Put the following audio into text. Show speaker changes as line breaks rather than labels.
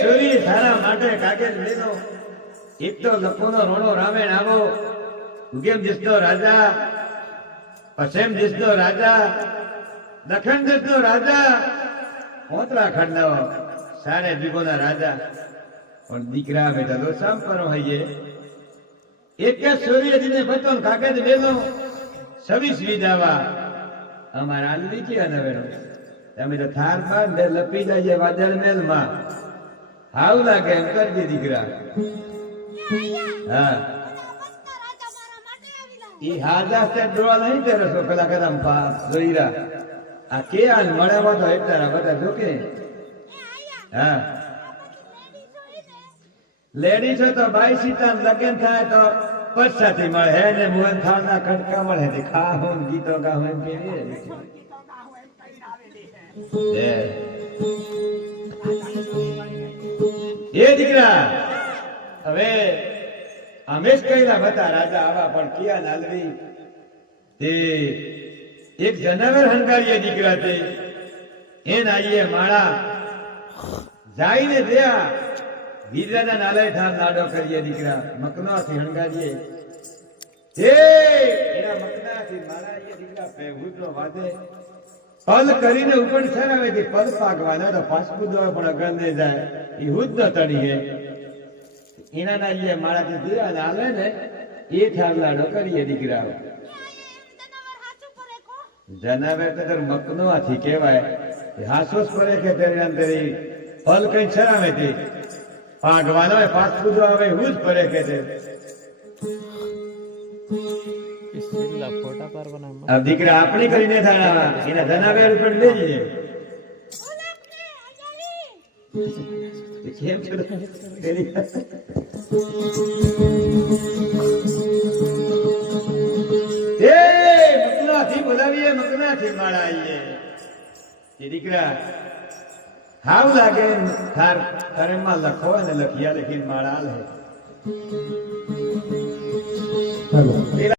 સૂરી તારા માટે કાગેલ લીધો. એક તો લખોનો રોણો રામેણ આવો. ઉગેમ દિસતો રાજા પશ્ચિમ દિસતો રાજા દખણ દિસતો રાજા પોતરા ખંડનો સારે બીગોના રાજા. પણ દીકરા બેટા તો સામ કરો હૈયે એક કે સૂર્યજીને બતન કાગજ વેલો છવ્વીસ વિદાવા અમારા લીચી અનવેરો. તમે તો થારમાં લપી જાય વાદળ મેલમાં હાવ લાગે એમ કરજે દીકરા. હા. ઈ હાજા છે ડોળા નહીં કરે છો પેલા કદમ પાસ જોઈરા આ કે આ મળ્યા તો એટલા બધા જોકે હા. લેડીઝ તો ભાઈ સીતા લગ્ન થાય તો પછાથી મળે. હે ને મોહન થાળ ના કટકા મળે તે ખા હું ગીતો ગા હું એમ કે એ. એ દીકરા હવે અમે જ કહેલા હતા, રાજા આવા, પણ કિયા નાલવી, તે એક જનાવર હંકારીએ દીકરા તે. એન આઈએ માળા જાઈને દયા વીરરાજા નાલે ઠાર નાડો કરીએ દીકરા, મકનાથી હંકારીએ હે! એના મકનાથી મારા એ દીકરા પહેહુદનો વાદે પલ કરીને ઉપર સરાવે છે પલ પાકવાના તો પાસપુદ પણ અગંદે જાય એ હુદ ન તળીએ. એના ના જે મારાથી દીરા નાલે ને, એ નો કરીએ દીકરા જનાવે તો તાર મકનો આથી કહેવાય. હાસોસ પડે કે તેની અંદર પલ કઈ છરાવે તે. પાકવાનો હોય પાસ પૂજો આવે હું જ પડે કે તે. દીકરા આપણે કરીને થાણા એના જનાવે પણ લેજે કેમ એ લાગે થાર લખો અને લખિયા લખીને માળા લે.